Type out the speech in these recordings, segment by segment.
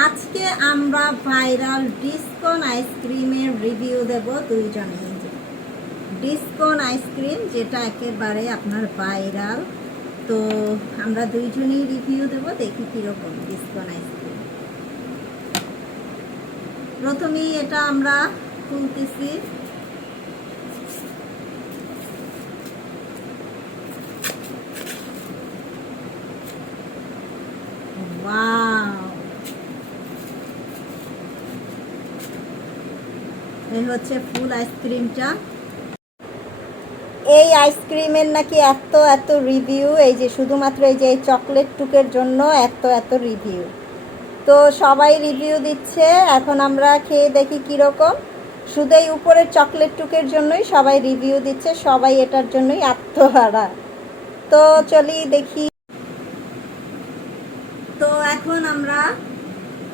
আজকে আমরা ভাইরাল ডিসকন আইসক্রিমের রিভিউ দেব দুইজনে। ডিসকন আইসক্রিম যেটা একেবারে আপনার ভাইরাল, তো আমরা দুইজনেই রিভিউ দেব, দেখি কীরকম ডিসকন আইসক্রিম। প্রথমেই এটা আমরা খুলতেছি। ওয়াও, এই হচ্ছে ফুল আইসক্রিমটা। এই আইসক্রিমের নাকি এত এত রিভিউ, এই যে শুধুমাত্র এই যে চকলেট টুকের জন্য এত এত রিভিউ। তো সবাই রিভিউ দিচ্ছে, এখন আমরা খেয়ে দেখি কীরকম। শুধু এই উপরের চকলেট টুকের জন্যই সবাই রিভিউ দিচ্ছে, সবাই এটার জন্যই আত্মহারা। তো চলি দেখি। তো এখন আমরা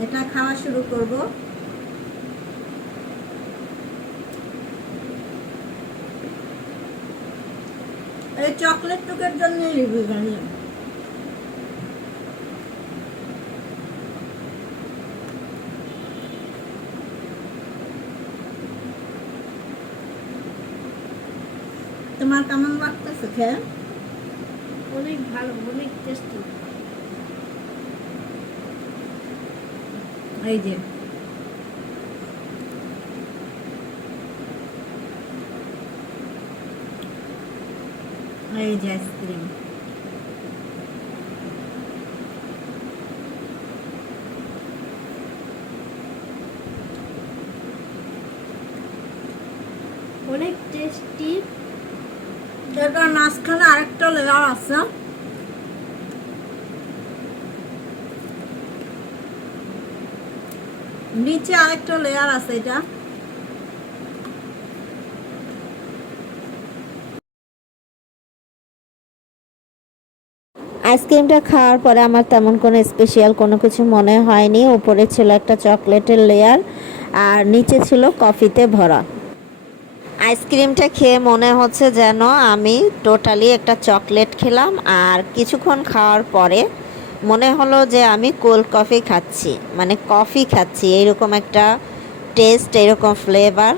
এটা খাওয়া শুরু করব। এই চকলেট টুকের জন্য রিভিউ জানিলাম। তোমার কেমন লাগতেছে খেয়ে? অনেক ভালো, অনেক টেস্টি। এই যে এই যে আইসক্রিম, অনেক টেস্টি। এটার মাঝখানে আরেকটা লেয়ার আছে, নিচে আরেকটা লেয়ার আছে। এটা আইসক্রিমটা খাওয়ার পরে আমার তেমন কোনো স্পেশাল কোনো কিছু মনে হয়নি। উপরে ছিল একটা চকলেটের লেয়ার আর নিচে ছিল কফিতে ভরা। আইসক্রিমটা খেয়ে মনে হচ্ছে যেন আমি টোটালি একটা চকলেট খেলাম, আর কিছুক্ষণ খাওয়ার পরে মনে হলো যে আমি কোল্ড কফি খাচ্ছি, মানে কফি খাচ্ছি, এইরকম একটা টেস্ট, এইরকম ফ্লেভার।